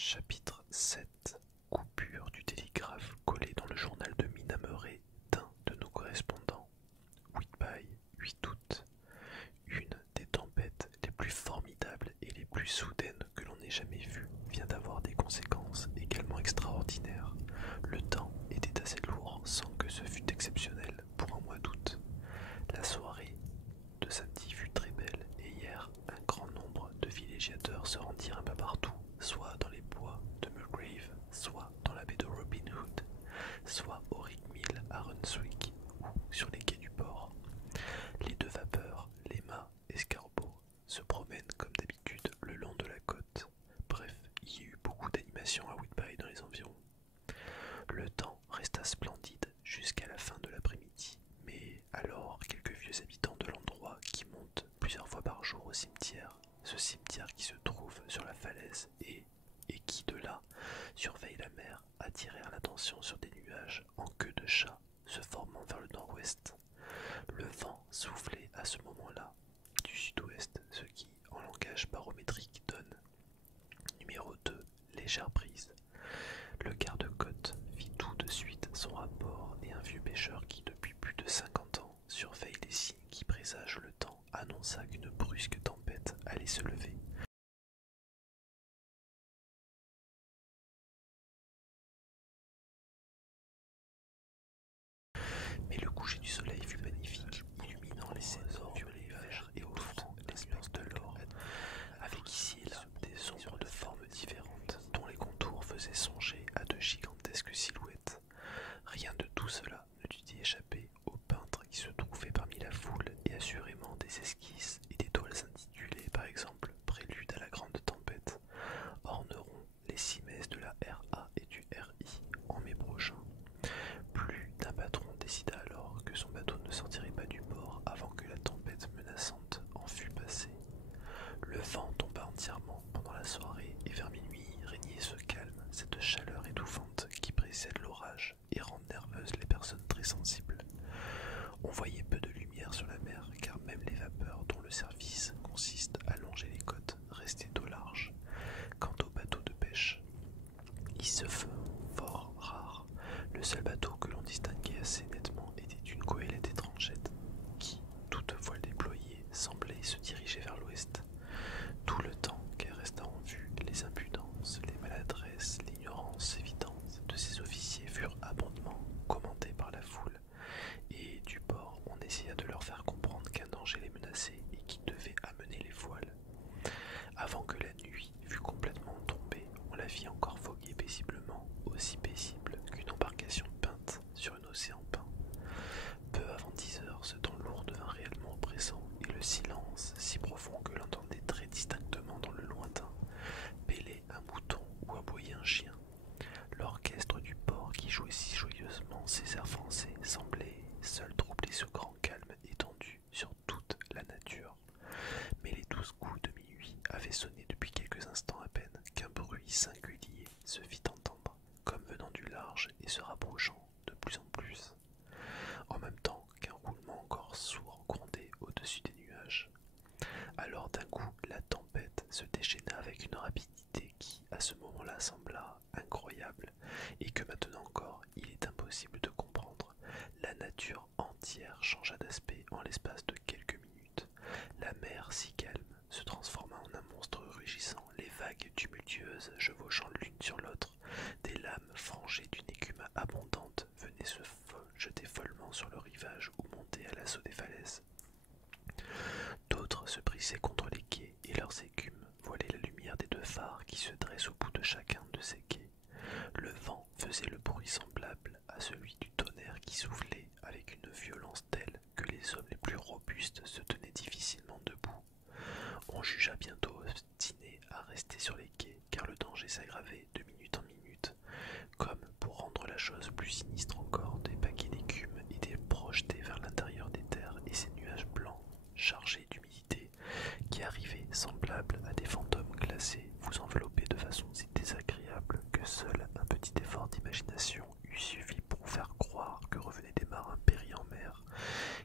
Chapitre 7. Coupure du télégraphe collé dans le journal de Minameré d'un de nos correspondants. Whitby, 8 août. Une des tempêtes les plus formidables et les plus soudaines que l'on ait jamais vues vient d'avoir des conséquences également extraordinaires. Le temps était assez lourd sans que ce fût exceptionnel pour un mois d'août. La soirée de samedi fut très belle et hier un grand nombre de villégiateurs se rendirent un peu partout, soit dans les bois de Mulgrave, soit dans la baie de Robin Hood, soit au Mill à Runswick ou sur les quais du port. Les deux vapeurs, les mâts et Scarborough, se promènent comme d'habitude le long de la côte. Bref, il y a eu beaucoup d'animation à Whitby dans les environs. Le temps resta splendide jusqu'à la fin de l'après-midi, mais alors quelques vieux habitants de l'endroit qui montent plusieurs fois par jour au cimetière, ce cimetière qui se trouve sur la falaise et qui de là surveille la mer, attirèrent l'attention sur des nuages en queue de chat se formant vers le nord-ouest. Le vent soufflait à ce moment-là du sud-ouest, ce qui, en langage barométrique, donne numéro 2, légère brise. Le garde-côte fit tout de suite son rapport et un vieux pêcheur qui, depuis plus de 50 ans, surveille les signes qui présagent le temps, annonça qu'une brusque tempête allait se lever. Mais le coucher du soleil fut magnifique, illuminant les cèdres violets, verts et offrant l'espèce de l'or, avec ici et là des ombres de formes différentes, dont les contours faisaient songer à de gigantesques silhouettes. Rien de tout cela ne dut y échapper au peintre qui se trouvait parmi la foule, et assurément des esquisses et des toiles intitulées, par exemple, Prélude à la grande tempête, orneront les 6 messes de la RA et du RI en mai prochain. Plus d'un patron décida alors que son bateau ne sortirait pas du port avant que la tempête menaçante en fût passée. Le vent tomba entièrement pendant la soirée et vers minuit régnait ce calme, cette chaleur étouffante qui précède l'orage et rend nerveuses les personnes très sensibles. On voyait peu de lumière sur la mer car même les vapeurs dont le service consiste à longer les côtes restaient au large. Quant aux bateaux de pêche, ils se font fort rares. Le seul bateau que l'on distinguait assez nettement était une goélette étrangette qui, toute voile déployée, semblait se diriger vers l'ouest. Tout le temps qu'elle resta en vue, les impudences, les maladresses, l'ignorance évidente de ses officiers furent abondamment commentées par la foule, et du port on essaya de leur faire comprendre qu'un danger les menaçait et qu'ils devaient amener les voiles. Avant que la nuit fût complètement tombée, on la vit encore voguer paisiblement, aussi paisible qu'une embarcation peinte sur un océan peint. Peu avant 10 heures, ce temps lourd devint réellement oppressant, et le silence, si profond que l'on entendait très distinctement dans le lointain, bêler un mouton ou aboyer un chien. L'orchestre du port qui jouait si joyeusement ses airs français semblait seul troubler ce grand calme étendu sur toute la nature. Mais les 12 coups de minuit avaient sonné depuis quelques instants à peine qu'un bruit singulier se fit entendre, comme venant du large et se rapprochant de plus en plus, en même temps qu'un roulement encore sourd grondait au-dessus des nuages. Alors d'un coup la tempête se déchaîna avec une rapidité qui, à ce moment-là, sembla incroyable, et que maintenant encore il est impossible de comprendre. La nature entière changea d'aspect en l'espace de quelques minutes. La mer, si calme, se transforma en un monstre rugissant, les vagues tumultueuses chevauchant l'une sur l'autre, des lames frangées d'une écume abondante venaient se jeter follement sur le rivage ou monter à l'assaut des falaises. D'autres se brisaient contre les quais et leurs écumes voilaient la lumière des 2 phares qui se dressent au bout de chacun de ces quais. Le vent faisait le bruit semblable à celui du tonnerre qui soufflait avec une violence telle que les hommes les plus robustes se tenaient difficilement debout. On jugea bientôt obstiné à rester sur les quais car le danger s'aggravait de minute en minute. Comme pour rendre la chose plus sinistre encore, des paquets d'écume étaient projetés vers l'intérieur des terres et ces nuages blancs chargés d'humidité qui arrivaient semblables à des fantômes glacés vous enveloppaient de façon si désagréable que seul un petit effort d'imagination eût suffi pour faire croire que revenaient des marins péris en mer,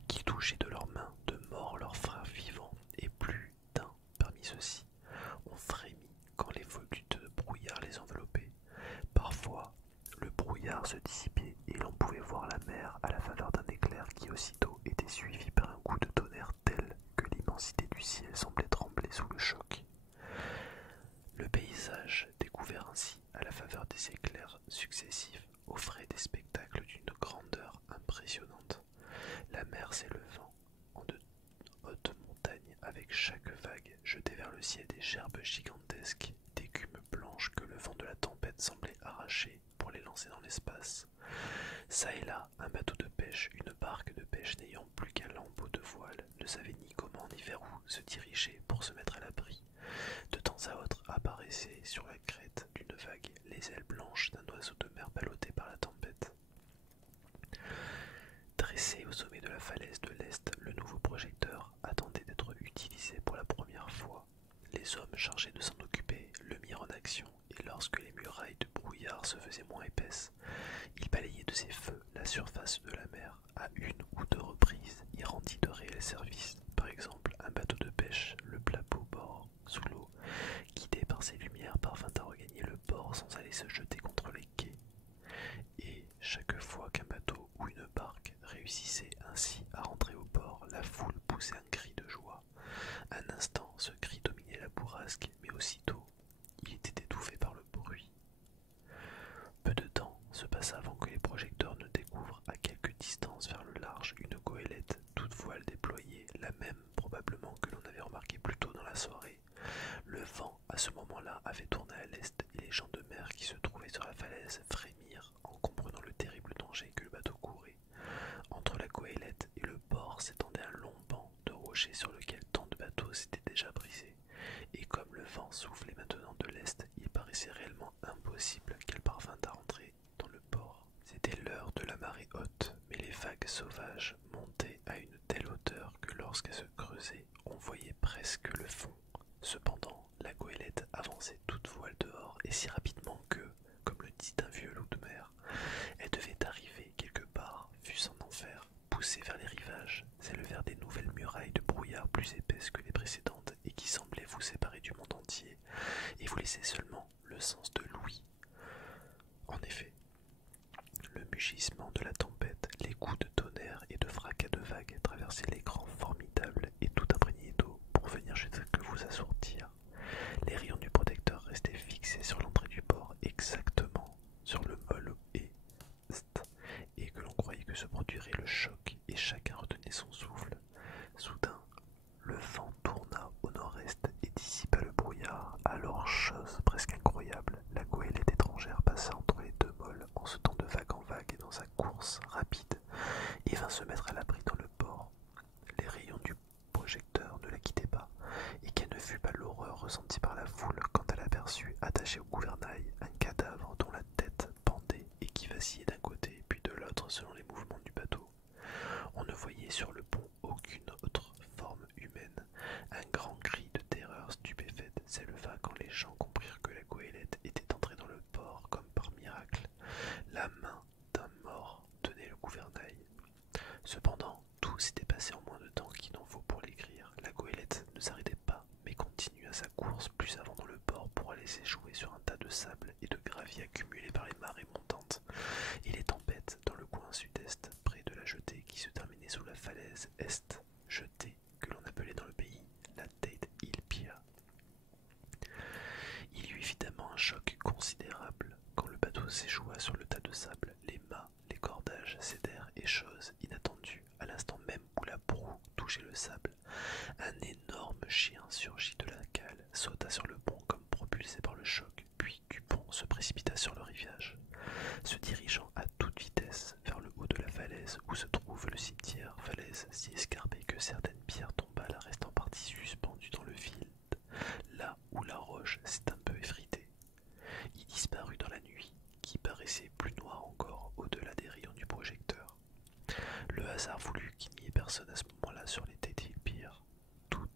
qui touchaient de leurs mains de mort leurs frères vivants, et plus d'un parmi ceux-ci ont frémi quand les volutes brouillards les enveloppaient brouillard se dissipait et l'on pouvait voir la mer à la faveur d'un éclair qui aussitôt était suivi par un coup de tonnerre tel que l'immensité du ciel semblait trembler sous le choc. Le paysage, découvert ainsi à la faveur des éclairs successifs, offrait des spectacles d'une grandeur impressionnante. La mer s'élevant en de hautes montagnes avec chaque vague jetait vers le ciel des gerbes gigantesques d'écume blanche que le vent de la tempête semblait arracher pour les lancer dans l'espace. Ça et là, un bateau de pêche, une barque de pêche n'ayant plus qu'un lambeau de voile, ne savait ni comment ni vers où se diriger pour se mettre à l'abri. De temps à autre apparaissaient sur la crête d'une vague les ailes blanches d'un oiseau de mer ballotté par la tempête. Dressé au sommet de la falaise de l'Est, le nouveau projecteur attendait d'être utilisé pour la première fois. Les hommes chargés de s'en occuper le mirent en action, et lorsque les murailles de brouillard se faisaient moins épaisses, il balayait de ses feux la surface de la mer. À une ou deux reprises, il rendit de réels services. Par exemple, un bateau de pêche, le plapeau bord sous l'eau, guidé par ses lumières, parvint à regagner le port sans aller se jeter contre les quais. Et chaque fois qu'un bateau ou une barque réussissait ainsi à rentrer au port, la foule poussait un cri de joie. Un instant, ce cri dominait la bourrasque, mais aussitôt, il était étouffé par le bruit. Peu de temps se passa avant que les projecteurs ne découvrent à quelque distance vers le large une goélette, toute voile déployée, la même probablement que l'on avait remarqué plus tôt dans la soirée. Le vent, à ce moment-là, avait tourné à l'est et les gens de mer qui se trouvaient sur la falaise frémirent en comprenant le terrible danger que le bateau courait. Entre la goélette et le port s'étendait un long banc de rochers sur lequel tant de bateaux s'étaient déjà brisés, et comme le vent soufflait maintenant de l'est, il paraissait réellement impossible qu'elle parvînt à rentrer dans le port. C'était l'heure de la marée haute, mais les vagues sauvages montaient à une telle hauteur que lorsqu'elles se creusaient, on voyait presque le fond. Cependant, la goélette avançait toute voile dehors et si rapidement que, comme le dit un vieux loup de mer, elle devait arriver quelque part, fût-ce en enfer. Poussées vers les rivages, s'élevèrent des nouvelles murailles de brouillard plus épaisses que les précédentes et qui semblaient vous séparer du monde entier et vous laisser seulement le sens de l'ouïe. En effet, le mugissement de la tempête, les coups de tonnerre et de fracas de vagues traversaient l'écran formidable et tout imprégné d'eau pour venir jusqu'à vous assourdir. Les rayons du protecteur restaient fixés sur l'entrée du port, exactement sur le môle est, et que l'on croyait que se produirait le choc, et chacun retenait son souffle. Soudain, le vent tourna au nord-est et dissipa le brouillard. Alors, chose presque incroyable, la goélette étrangère passa entre les deux môles en sautant de vague en vague et dans sa course rapide, et vint se mettre à l'abri dans le port. Les rayons du projecteur ne la quittaient pas, et quelle ne fut pas l'horreur ressentie par la foule quand elle aperçut, attaché au gouvernail, un cadavre dont la tête pendait et qui vacillait d'un côté puis de l'autre selon les mouvements du bateau. On ne voyait sur le pont aucune autre forme humaine. Un grand cri de terreur stupéfaite s'éleva quand les gens comprirent que la goélette était entrée dans le port comme par miracle. La main d'un mort tenait le gouvernail. Cependant, tout s'était passé en moins de temps qu'il n'en faut pour l'écrire. La goélette ne s'arrêtait pas, mais continua sa course plus avant dans le port pour aller s'échouer sur un tas de sable et de gravier accumulés par les marées montantes et les tempêtes dans le coin sud-est, près de la jetée qui se terminait sous la falaise est, jetée que l'on appelait dans le pays la Tate Hill Pier. Il y eut évidemment un choc considérable quand le bateau s'échoua sur le tas de sable. Les mâts, les cordages cédèrent et chose inattendue, à l'instant même où la proue touchait le sable, un énorme chien surgit de la cale, sauta sur le pont comme propulsé par le choc, puis du pont se précipita sur le rivage, se dirigeant à toute vitesse vers le haut de la falaise où se trouve le cimetière, falaise si escarpée que certaines pierres tombales restent en partie suspendues dans le vide, là où la roche s'est un peu effritée. Il disparut dans la nuit, qui paraissait plus noire encore au-delà des rayons du projecteur. Le hasard voulut qu'il n'y ait personne à ce moment-là sur les Tate Hill Pier. Tous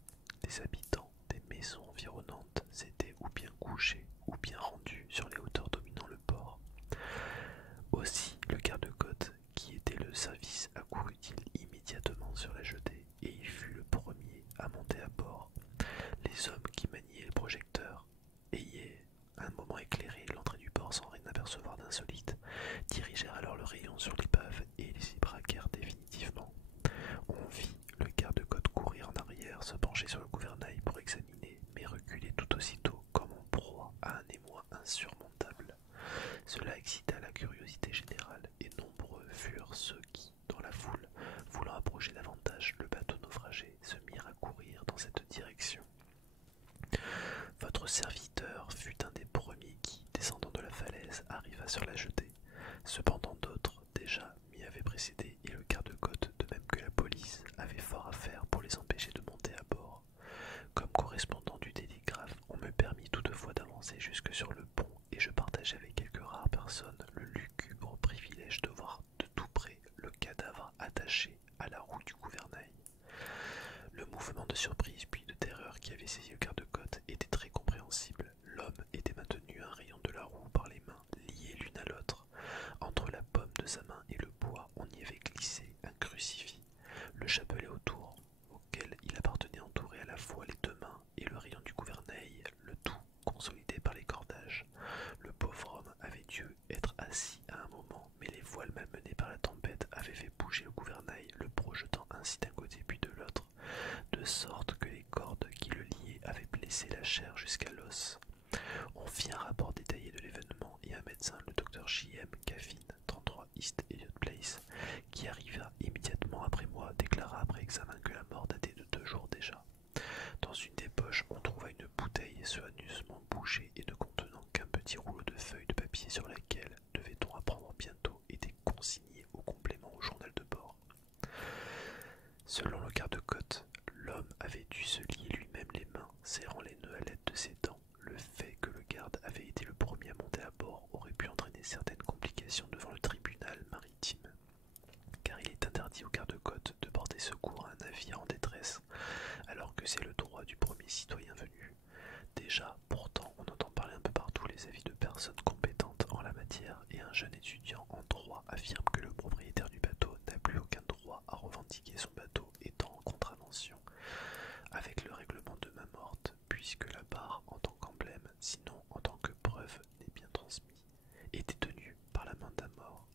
les habitants des maisons environnantes s'étaient ou bien couchés ou bien rendus sur les hauteurs dominant le port. Aussi, le garde-côte, qui était le service, accourut-il immédiatement sur la jetée, et il fut le premier à monter à bord. Les hommes qui maniaient le projecteur, ayant un moment éclairé l'entrée du port sans rien apercevoir d'insolite, dirigèrent sur la jetée. Cependant d'autres, déjà, m'y avaient précédé et le garde-côte, de même que la police, avait fort à faire pour les empêcher de monter à bord. Comme correspondant du télégraphe, on me permit toutefois d'avancer jusque sur le pont et je partageais avec quelques rares personnes le lugubre privilège de voir de tout près le cadavre attaché à la roue du gouvernail. Le mouvement de surprise puis de terreur qui avait saisi le garde-côte était très compréhensible. L'homme était maintenu à un rayon de la roue par les mains, liées l'une à l'autre. Entre la paume de sa main et le bois, on y avait glissé un crucifix. Le chapelet autour, auquel il appartenait entouré à la fois les deux mains et le rayon du gouvernail, le tout consolidé par les cordages. Le pauvre homme avait dû être assis à un moment, mais les voiles malmenées par la tempête avaient fait bouger le gouvernail, le projetant ainsi d'un côté puis de l'autre, de sorte que les cordes qui le liaient avaient blessé la chair jusqu'à l'os. On fit un rapport détaillé de l'événement et un médecin, le docteur J.M. Caffin, 33 East Elliot Place, qui arriva immédiatement après moi, déclara après examen que la mort datait de 2 jours déjà. Dans une des poches, on trouva une bouteille soigneusement bouchée et ne contenant qu'un petit rouleau de feuilles de papier sur laquelle, devait-on apprendre bientôt, était consigné au complément au journal de bord. Selon le garde-côte, l'homme avait dû se lier lui-même les mains, serrant les nœuds à l'aide de ses dents. Le fait que le garde avait été le premier à monter à bord aurait pu entraîner certaines complications devant le tribunal maritime, car il est interdit au garde-côte de porter secours à un navire en détresse, alors que c'est le droit du premier citoyen venu. Déjà, pourtant, on entend parler un peu partout les avis de personnes compétentes en la matière, et un jeune étudiant en droit affirme que le propriétaire du bateau n'a plus aucun droit à revendiquer son bateau étant en contravention avec le règlement de main morte, puisque la barre en tant qu'emblème, sinon en tant que preuve n'est bien transmis, est détenue par la main d'un mort.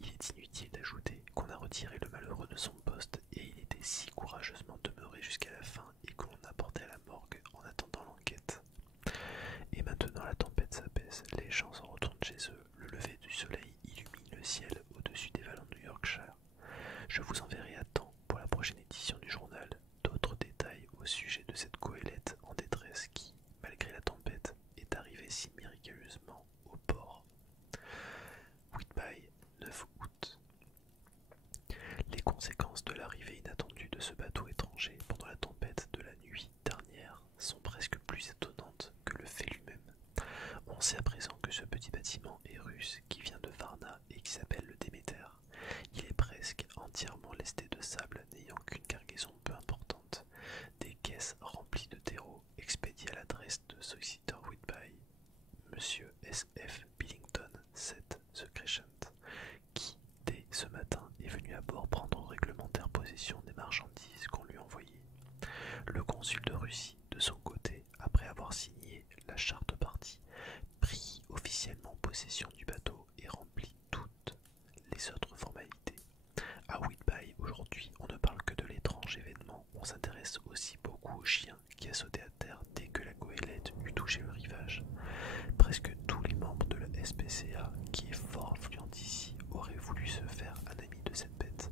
Il est inutile d'ajouter qu'on a retiré le malheureux de son poste et il était si courageusement demeuré jusqu'à la fin et que l'on a porté à la morgue en attendant l'enquête. Et maintenant la tempête s'apaise, les gens s'en retournent chez eux, le lever du soleil illumine le ciel au-dessus des vallons du Yorkshire. Je vous enverrai à temps pour la prochaine édition du journal d'autres détails au sujet de cette goélette en détresse qui, malgré la tempête, est arrivée si miraculeusement au port. Whitby, 9 août. Les conséquences de l'arrivée inattendue de ce bateau étranger pendant la tempête de la nuit dernière sont presque plus étonnantes que le fait lui-même. On sait à présent que ce petit bâtiment est russe qui vient de Varna et qui s'appelle le Déméter. Il est presque entièrement lesté de sable, n'ayant qu'une cargaison peu importante. Des caisses remplies de terreau expédiées à l'adresse de Solicitor Whitby, Monsieur S.F. Billington, 7 The Crescent, qui, dès ce matin, est venu à bord prendre en réglementaire possession des marchandises qu'on lui envoyait. Le consul de Russie, de son côté, après avoir signé la charte partie, prit officiellement possession du bateau et remplit toutes les autres formalités. À Whitby, aujourd'hui, on ne parle que de l'étrange événement, on s'intéresse aussi beaucoup au chien qui a sauté à terre dès que la goélette eut touché le rivage. Presque tous les membres de la SPCA, qui est fort influente ici, auraient voulu se faire un ami de cette bête,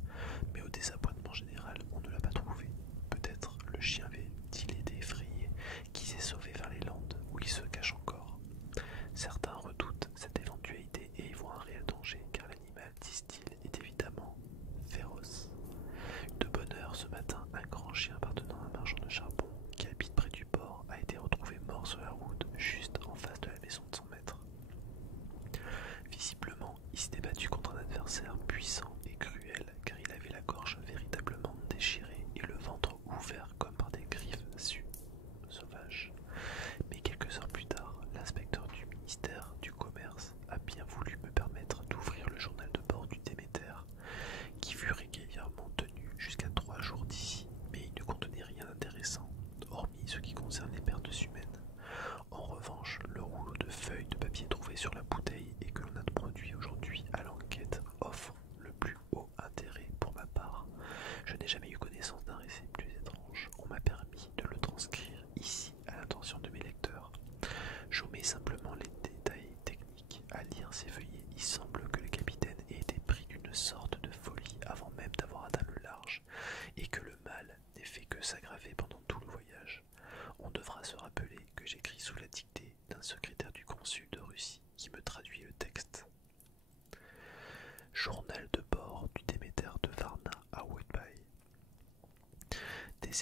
mais au désappointement général, on ne l'a pas trouvé. Peut-être le chien avait-il été effrayé, qui s'est sauvé vers les Landes, où il se cache encore. Certains redoutent cette éventualité et y voient un réel danger, car l'animal, disent-ils, est évidemment féroce. De bonne heure ce matin, un grand chien appartenant à un marchand de charbon qui habite près du port a été retrouvé mort sur la route, juste en face de la maison de son maître.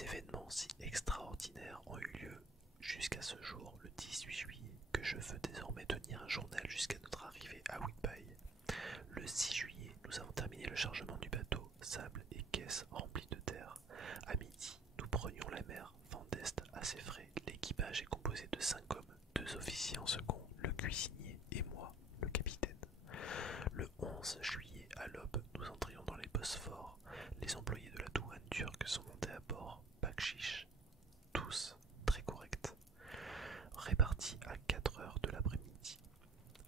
Des événements si extraordinaires ont eu lieu jusqu'à ce jour, le 18 juillet, que je veux désormais tenir un journal jusqu'à notre arrivée à Whitby. Le 6 juillet, nous avons terminé le chargement du bateau, sable et caisses remplies de terre. À midi, nous prenions la mer, vent d'est à ses frais. L'équipage est composé de 5 hommes, 2 officiers en second, le cuisinier et moi, le capitaine. Le 11 juillet, à l'aube, nous entrions dans les Bosphores. Les employés de la douane turque sont montés à bord, bakchiche, tous très corrects, répartis à 4 heures de l'après-midi.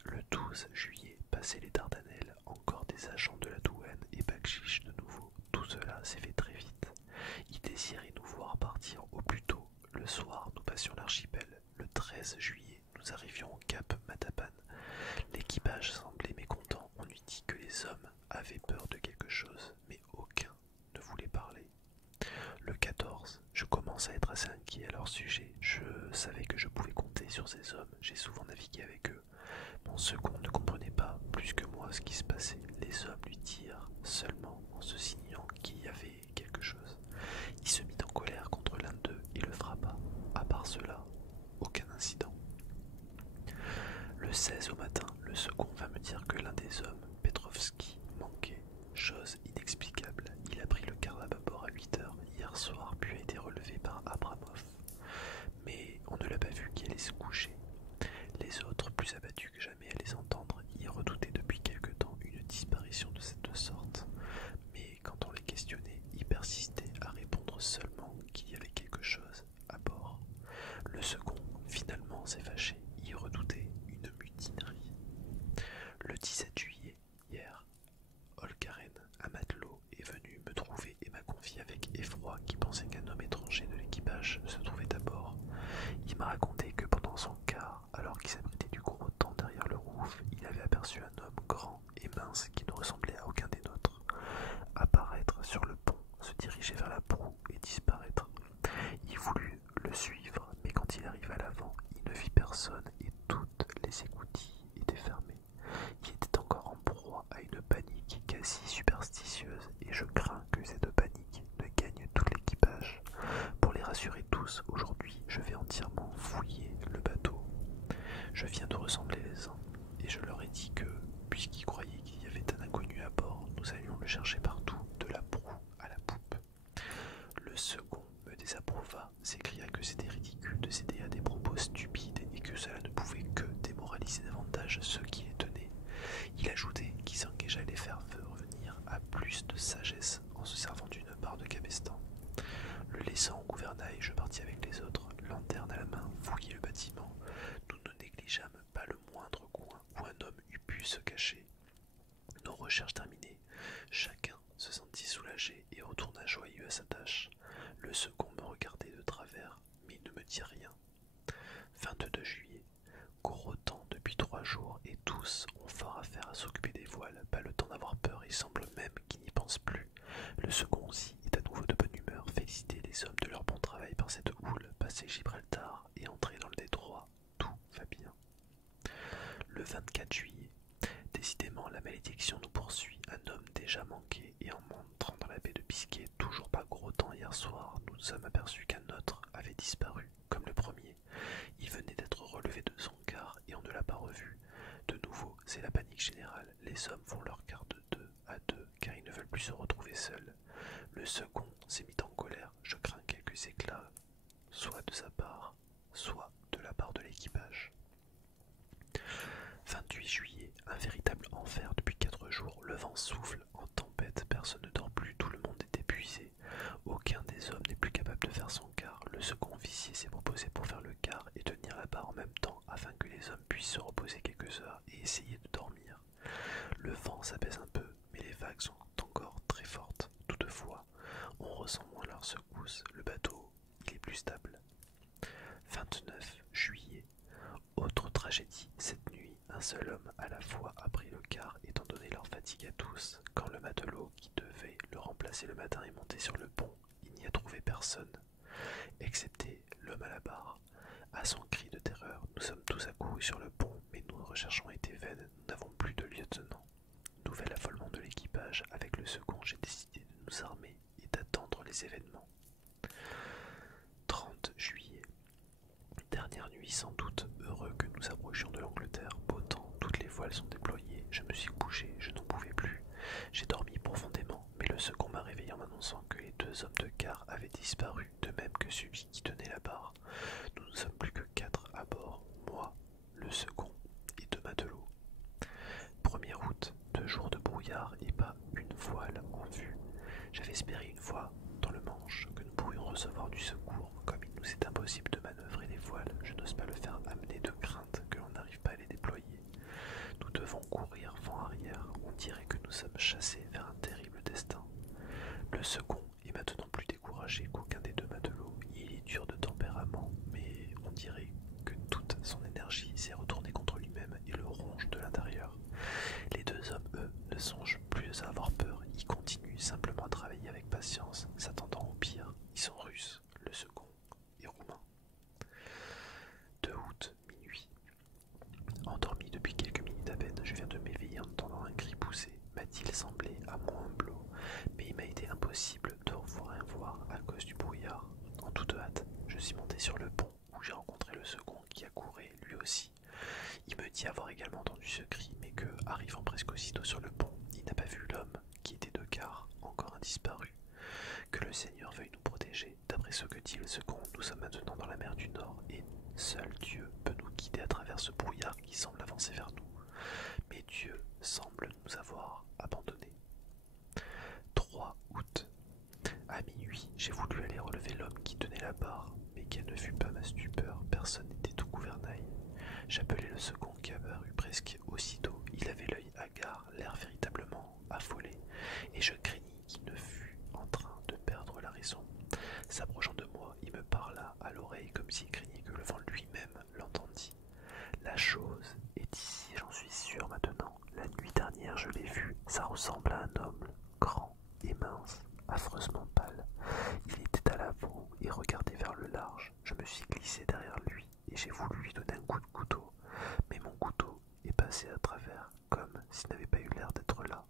Le 12 juillet, passé les Dardanelles, encore des agents de la douane et bakchiche de nouveau. Tout cela s'est fait très vite. Ils désiraient nous voir partir au plus tôt. Le soir, nous passions l'archipel. Le 13 juillet, nous arrivions au cap Matapan. L'équipage semblait mécontent. On eût dit que les hommes avaient peur de quelque chose, mais aucun ne voulait parler. Le 14, je commence à être assez inquiet à leur sujet. Je savais que je pouvais compter sur ces hommes. J'ai souvent navigué avec eux. Mon second ne comprenait pas plus que moi ce qui se passait. Les hommes lui dirent seulement en se signant qu'il y avait quelque chose. Il se mit en colère contre l'un d'eux et le frappa. À part cela, aucun incident. Le 16 au matin, le second vint me dire que l'un des hommes, Petrovski, manquait. Chose inexplicable. Il a pris le quart à bâbord à 8 heures hier soir, puis a été relevé par Abramov. Mais on ne l'a pas vu qui allait se coucher. Les autres, plus abattus que jamais à les entendre, y redoutaient depuis quelque temps une disparition de cette sorte. Mais quand on les questionnait, ils persistaient à répondre seulement qu'il y avait quelque chose à bord. Le second, finalement, s'est fâché, y redoutait une mutinerie. Le 17 juillet, hier, Olkaren, un matelot, est venu me trouver et m'a confié avec effroi qu'il pensait qu'un homme étranger de l'équipage se trouvait à bord. Il m'a raconté que pendant son quart, alors qu'il s'abritait du gros temps derrière le rouf, il avait aperçu un homme grand et mince qui ne ressemblait à aucun des nôtres apparaître sur le pont, se diriger vers la proue et disparaître. Il voulut le suivre, mais quand il arriva à l'avant, il ne vit personne et toutes les écoutilles étaient fermées. Il était encore en proie à une panique quasi superstitieuse et je crains que cette panique ne gagne tout l'équipage. Pour les rassurer tous, aujourd'hui, je vais entièrement fouiller le bateau. Je viens de ressembler les uns et je leur ai dit que, puisqu'ils croyaient qu'il y avait un inconnu à bord, nous allions le chercher partout, de la proue à la poupe. Le second me désapprouva, s'écria que c'était ridicule de céder à des propos stupides et que cela ne pouvait que démoraliser davantage ceux qui les tenaient. Il ajoutait qu'il s'engageait à les faire revenir à plus de sagesse en se servant d'une barre de cabestan. Le laissant au gouvernail, je partis avec les autres, lanterne à la main, fouiller le bâtiment. Nous ne négligeâmes pas le moindre coin où un homme eût pu se cacher. Nos recherches terminées, chacun se sentit soulagé et retourna joyeux à sa tâche. Le second me regardait de travers, mais il ne me dit rien. 22 juillet. Gros temps depuis 3 jours et tous ont fort à faire à s'occuper des voiles. Pas le temps d'avoir peur, il semble même qu'ils n'y pensent plus. Le second aussi est à nouveau de bonne humeur, féliciter les hommes de leur bon travail par cette houle, passer Gibraltar et entrer dans le détroit. Tout va bien. Le 24 juillet. Décidément, la malédiction nous poursuit. Un homme déjà manqué et en montrant dans la baie de Biscay, toujours pas gros temps hier soir, nous nous sommes aperçus qu'un autre avait disparu, comme le premier. Il venait d'être relevé de son quart et on ne l'a pas revu. De nouveau, c'est la panique générale. Les hommes font leur quart de 2 à 2 car ils ne veulent plus se retrouver seuls. Le second s'est mis en colère. Je crains quelques éclats, soit de sa part, soit de la part de l'équipage. 28 juillet, un véritable enfer depuis 4 jours. Le vent souffle en tempête, personne ne dort plus, tout le monde est épuisé. Aucun des hommes n'est plus capable de faire son quart. Le second officier s'est proposé pour faire le quart et tenir la barre en même temps afin que les hommes puissent se reposer quelques heures et essayer de dormir. Le vent s'apaise un peu, mais les vagues sont encore très fortes. Toutefois, on ressent moins leur secousse. Le bateau, il est plus stable. 29 juillet. Autre tragédie, cette nuit, un seul homme à la fois a pris le quart étant donné leur fatigue à tous. Quand le matelot qui devait le remplacer le matin est monté sur le pont, il n'y a trouvé personne, excepté l'homme à la barre. À son cri de terreur, nous sommes tous accourus sur le pont, mais nos recherches ont été vaines, nous n'avons plus de lieutenant. Nouvel affolement de l'équipage, avec le second, j'ai décidé de nous armer et d'attendre les événements. sans doute heureux que nous approchions de l'Angleterre. Beau temps, toutes les voiles sont déployées. Je me suis couché, je n'en pouvais plus. J'ai dormi profondément, mais le second m'a réveillé en m'annonçant que les 2 hommes de quart avaient disparu, de même que celui qui tenait la barre. Nous ne sommes plus que 4 à bord, moi, le second et 2 matelots. 1er août, 2 jours de brouillard et pas une voile en vue. J'avais espéré une fois, dans le Manche, que nous pourrions recevoir du secours. Comme il nous est impossible de manœuvrer les voiles, je n'ose pas le faire amener de crainte que l'on n'arrive pas à les déployer. Nous devons courir vent arrière, on dirait que nous sommes chassés vers un terrible destin. Le second est maintenant plus découragé qu'aucun des 2 matelots. Il est dur de tempérament, mais on dirait que toute son énergie s'est retournée contre lui-même et le ronge de l'intérieur. Les 2 hommes, eux, ne songent plus à avoir peur, ils continuent simplement à travailler avec patience, s'attendant au pire. Ils sont russes, le second est roumain. 2 août, minuit. Endormi depuis quelques minutes à peine, je viens de m'éveiller en entendant un cri poussé. M'a-t-il semblé à moi un blot, mais il m'a été impossible de rien voir à cause du brouillard. En toute hâte, je suis monté sur le pont où j'ai rencontré le second qui accourait lui aussi. Il me dit avoir également entendu ce cri, mais que, arrivant presque aussitôt sur le pont, il n'a pas vu l'homme qui était de quart, encore indisparu. Que le Seigneur veuille nous protéger. D'après ce que dit le second, nous sommes maintenant dans la mer du Nord et seul Dieu peut nous guider à travers ce brouillard qui semble avancer vers nous. Mais Dieu semble nous avoir abandonnés. 3 août. À minuit, j'ai voulu aller relever l'homme qui tenait la barre, mais quelle ne fut pas ma stupeur, personne n'était au gouvernail. J'appelai le second qui apparut presque aussitôt. Il avait l'œil hagard, l'air véritablement affolé, et je craignis qu'il ne fût en train de perdre la raison. S'approchant de moi, il me parla à l'oreille comme s'il craignait que le vent lui-même l'entendît. La chose est ici, j'en suis sûr maintenant. La nuit dernière, je l'ai vu. Ça ressemble à un homme, grand et mince, affreusement pâle. Il était à l'avant et regardait vers le large. Je me suis glissé derrière lui et j'ai voulu lui donner un coup de couteau. Mais mon couteau est passé à travers, comme s'il n'avait pas eu l'air d'être là.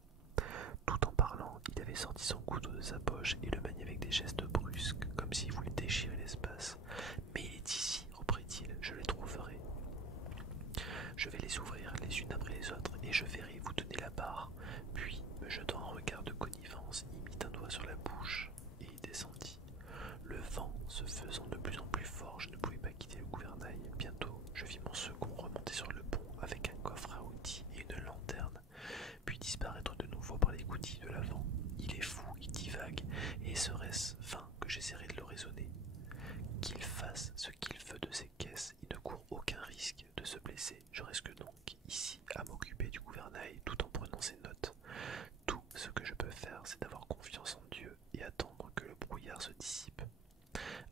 Tout en parlant, il avait sorti son couteau de sa poche et le maniait avec des gestes brusques, comme s'il voulait déchirer l'espace. « Mais il est ici, reprit-il, je les trouverai. Je vais les ouvrir les unes après les autres et je verrai vous donner la barre. » Puis, me jetant un regard de connivence, il mit un doigt sur la bouche et y descendit. Le vent se faisant de plus en plus fort, je ne pouvais pas quitter le gouvernail. Bientôt, je vis mon second remonter sur le pont avec un coffre à outils et une lanterne, puis disparaître de nouveau par l'écoutille de l'avant. Il est fou, il divague, et serait-ce vain que j'essaierai de le raisonner? Qu'il fasse ce qu'il veut de ses caisses, il ne court aucun risque de se blesser. Je reste donc ici à m'occuper du gouvernail tout en prenant ses notes. Tout ce que je peux faire, c'est d'avoir confiance en Dieu et attendre que le brouillard se dissipe.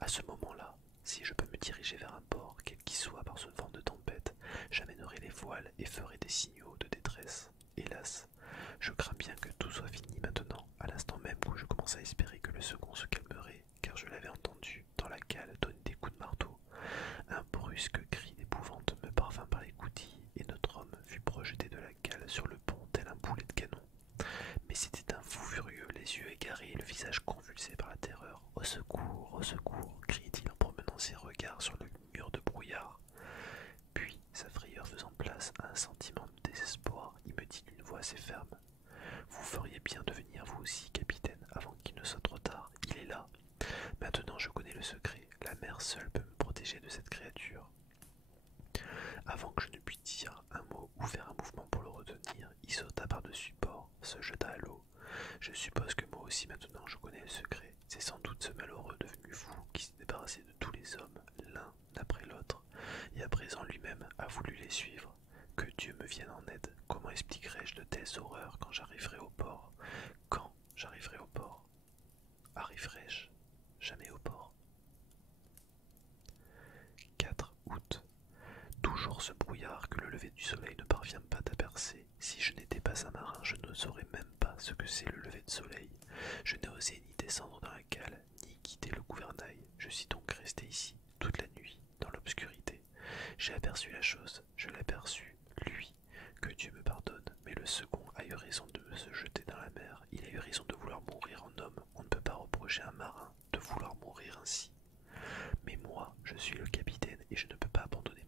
À ce moment-là, si je peux me diriger vers un port, quel qu'il soit par ce vent de tempête, j'amènerai les voiles et ferai des signaux de détresse. Hélas, je crains bien que tout soit fini maintenant, à l'instant même où je commence à espérer que le second se calmerait, car je l'avais entendu dans la cale donner des coups de marteau. Un brusque cri d'épouvante me parvint par l'écoutille, et notre homme fut projeté de la cale sur le pont tel un boulet de canon. Mais c'était un fou furieux, les yeux égarés et le visage convulsé par la terreur. « Au secours !» criait-il en promenant ses regards sur le mur de brouillard. Puis, sa frayeur faisant place à un sentiment de désespoir, il me dit d'une voix assez ferme: « Vous feriez bien de venir vous aussi, capitaine, avant qu'il ne soit trop tard. Il est là. Maintenant je connais le secret. La mer seule peut me protéger de cette créature. » Avant que je ne puisse dire un mot ou faire un mouvement pour le retenir, il sauta par-dessus bord, se jeta à l'eau. Je suppose que moi aussi maintenant je connais le secret. C'est sans doute ce malheureux devenu fou qui s'est débarrassé de tous les hommes, l'un après l'autre, et à présent lui-même a voulu les suivre. Que Dieu me vienne en aide. Comment expliquerai-je de telles horreurs quand j'arriverai au port? Quand j'arriverai au port? Arriverai-je jamais au port? 4 août. Toujours ce brouillard que le lever du soleil ne parvient pas à percer. Si je n'étais pas un marin, je ne saurais même pas ce que c'est le lever de soleil. Je n'ai osé ni descendre dans la cale, ni quitter le gouvernail. Je suis donc resté ici, toute la nuit, dans l'obscurité. J'ai aperçu la chose, je l'ai aperçu, lui, que Dieu me pardonne, mais le second a eu raison de se jeter dans la mer. Il a eu raison de vouloir mourir en homme. On ne peut pas reprocher à un marin de vouloir mourir ainsi. Mais moi, je suis le capitaine et je ne peux pas abandonner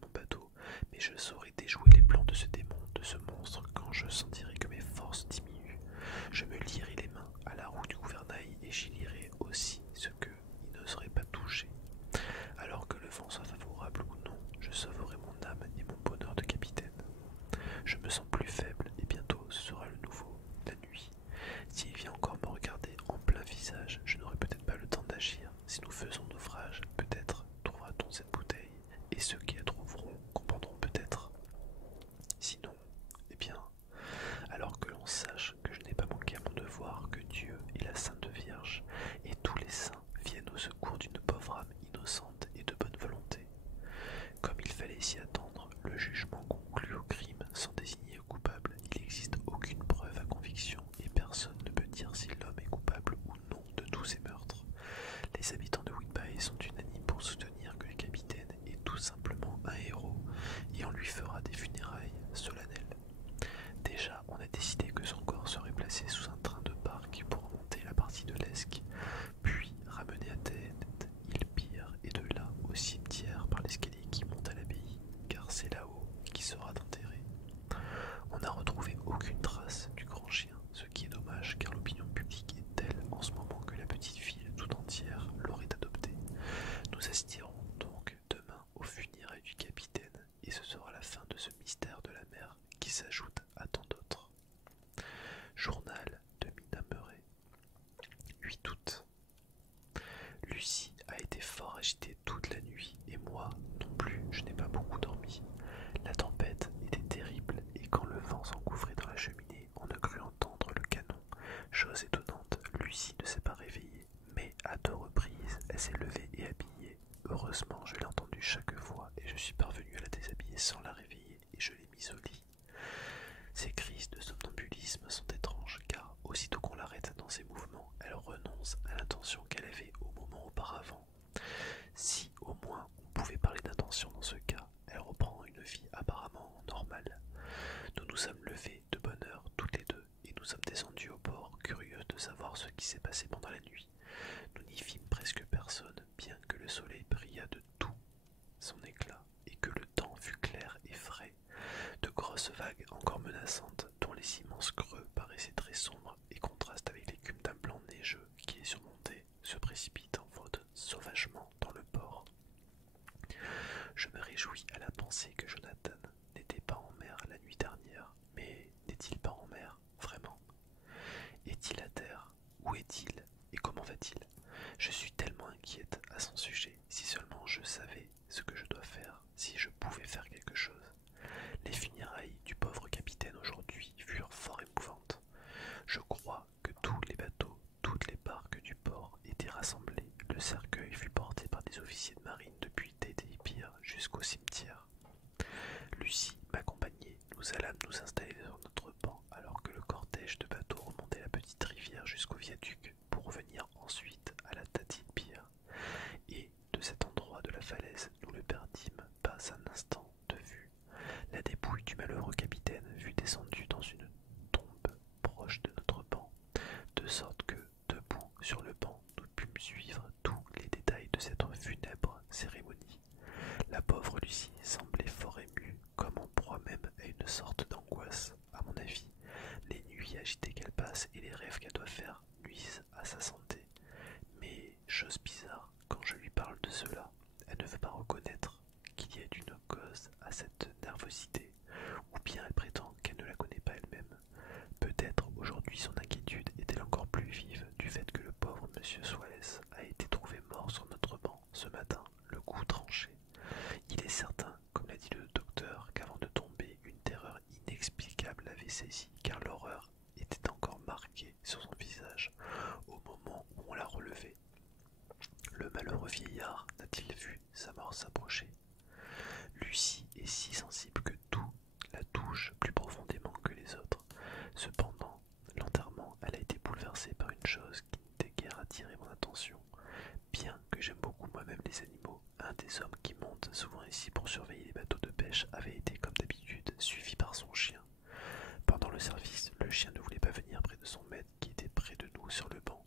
saurai déjouer les plans de ce démon, de ce monstre, quand je sentirai que mes forces diminuent. Je me lierai les mains à la roue du gouvernail et j'y lierai aussi ce qu'il n'oserait pas toucher. Alors que le vent soit favorable ou non, je sauverai mon âme et mon bonheur de capitaine. Je me sens plus faible et bientôt ce sera le nouveau, la nuit. S'il vient encore me regarder en plein visage, je n'aurai peut-être pas le temps d'agir. Si nous faisons naufrage, peut-être trouvera-t-on cette bouteille, et ceux qui la trouveront comprendront peut-être. Sinon, eh bien, alors que l'on sache que je n'ai pas manqué à mon devoir, que Dieu et la Sainte Vierge et tous les saints viennent au secours d'une pauvre âme innocente et de bonne volonté. Comme il fallait s'y attendre, le jugement conclut au crime sans désigner au coupable. Il n'existe aucune preuve à conviction et personne ne peut dire si l'homme est coupable ou non de tous ces meurtres. Les habitants de Whitby sont unanimes pour soutenir que le capitaine est tout simplement un héros et on lui fera des funérailles solennelles. Déjà, on a décidé que son corps serait placé sous un train de barque pour remonter la partie de l'Esque, puis ramené à tête île Pire et de là au cimetière par l'escalier qui monte à l'abbaye, car c'est là-haut qu'il sera enterré. On n'a retrouvé aucune trace du grand chien, ce qui est dommage car l'opinion publique est telle en ce moment que la petite ville tout entière l'aurait adopté. Nous assisterons donc demain aux funérailles du capitaine et ce sera la fin de ce mystère de la mer qui s'ajoute à tant d'autres. Journal de Mina Murray, 8 août. Lucie a été fort agitée toute la nuit et moi non plus, je n'ai pas beaucoup dormi. La tempête était terrible et quand le vent s'engouffrait dans la cheminée, on ne crut entendre le canon. Chose étonnante, Lucie ne s'est pas réveillée, mais à 2 reprises, elle s'est levée et habillée. Heureusement, je l'ai entendue chaque fois et je suis parvenu à la déshabiller sans la réveiller et je l'ai mise au lit. Ces crises de somnambulisme sont étranges car aussitôt qu'on l'arrête dans ses mouvements, elle renonce à l'intention qu'elle avait au moment auparavant. Si au moins on pouvait parler d'intention dans ce cas, elle reprend une vie apparemment normale. Nous nous sommes levés de bonne heure toutes les deux et nous sommes descendus au port, curieux de savoir ce qui s'est passé pendant la nuit. Nous n'y vîmes presque personne, bien que le soleil brillât de tout son éclat et que le temps fût clair et frais. De grosses vagues encore menaçantes, dont les immenses creux paraissaient très sombres et contrastent avec l'écume d'un blanc neigeux qui les surmontait, se précipitent en faute sauvagement dans le port. Je me réjouis à la pensée que Jonathan n'était pas en mer la nuit dernière, mais n'est-il pas en mer, vraiment? Est-il à terre? Où est-il? Et comment va-t-il? Je suis tellement inquiète à son sujet, si seulement je savais ce que je dois faire, si je pouvais faire quelque chose. Les funérailles du pauvre capitaine aujourd'hui furent fort émouvantes. Je crois que tous les bateaux, toutes les barques du port étaient rassemblés. Le cercueil fut porté par des officiers de marine depuis Tétépire jusqu'au cimetière. Lucie m'accompagnait. Nous allâmes nous installer sur notre banc alors que le cortège de bateaux remontait la petite rivière jusqu'au viaduc pour revenir ensuite à la Tétépire. Et de cet endroit de la falaise, nous le perdîmes pas un instant de vue. La dépouille du malheureux capitaine fut descendue dans une tombe proche de notre banc, de sorte que, debout sur le banc, nous pûmes suivre tous les détails de cette funèbre cérémonie. La pauvre Lucie semblait fort émue, comme en proie même à une sorte d'angoisse. À mon avis, les nuits agitées qu'elle passe et les rêves qu'elle doit faire nuisent à sa santé. Mais, chose bizarre, quand je lui parle de cela, elle ne veut pas reconnaître qu'il y ait une cause à cette nervosité, ou bien elle prétend qu'elle ne la connaît pas elle-même. Peut-être aujourd'hui son inquiétude est-elle encore plus vive du fait que le pauvre monsieur Soares a été trouvé mort sur notre banc ce matin, le cou tranché. Il est certain, comme l'a dit le docteur, qu'avant de tomber, une terreur inexplicable l'avait saisi, car l'horreur était encore marquée sur son visage au moment où on l'a relevé. Le malheureux vieillard n'a-t-il vu sa mort s'approcher? Lucie est si sensible que tout la touche plus profondément que les autres. Cependant, l'enterrement, elle a été bouleversée par une chose qui n'était guère attiré mon attention. Bien que j'aime beaucoup moi-même les animaux, un des hommes qui monte souvent ici pour surveiller les bateaux de pêche avait été, comme d'habitude, suivi par son chien. Pendant le service, le chien ne voulait pas venir près de son maître qui était près de nous sur le banc.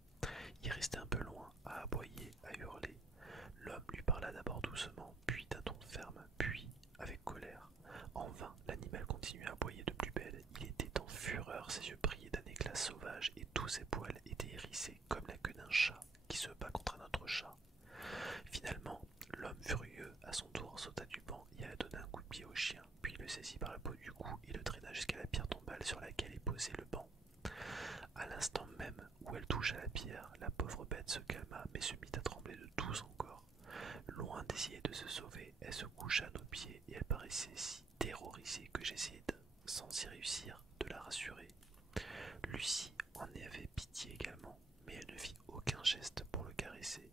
Il restait un peu loin, à aboyer, à hurler. L'homme lui parla d'abord doucement, puis d'un ton ferme, puis avec colère. En tous ses poils étaient hérissés comme la queue d'un chat qui se bat contre un autre chat. Finalement, l'homme furieux, à son tour, sauta du banc et alla donner un coup de pied au chien, puis il le saisit par la peau du cou et le traîna jusqu'à la pierre tombale sur laquelle est posé le banc. À l'instant même où elle toucha la pierre, la pauvre bête se calma mais se mit à trembler de tout son corps. Loin d'essayer de se sauver, elle se coucha à nos pieds et elle paraissait si terrorisée que j'essayai, sans y réussir, de la rassurer. Lucie en avait pitié également, mais elle ne fit aucun geste pour le caresser.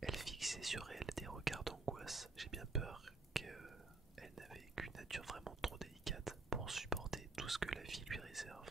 Elle fixait sur elle des regards d'angoisse. J'ai bien peur qu'elle n'avait qu'une nature vraiment trop délicate pour supporter tout ce que la vie lui réserve.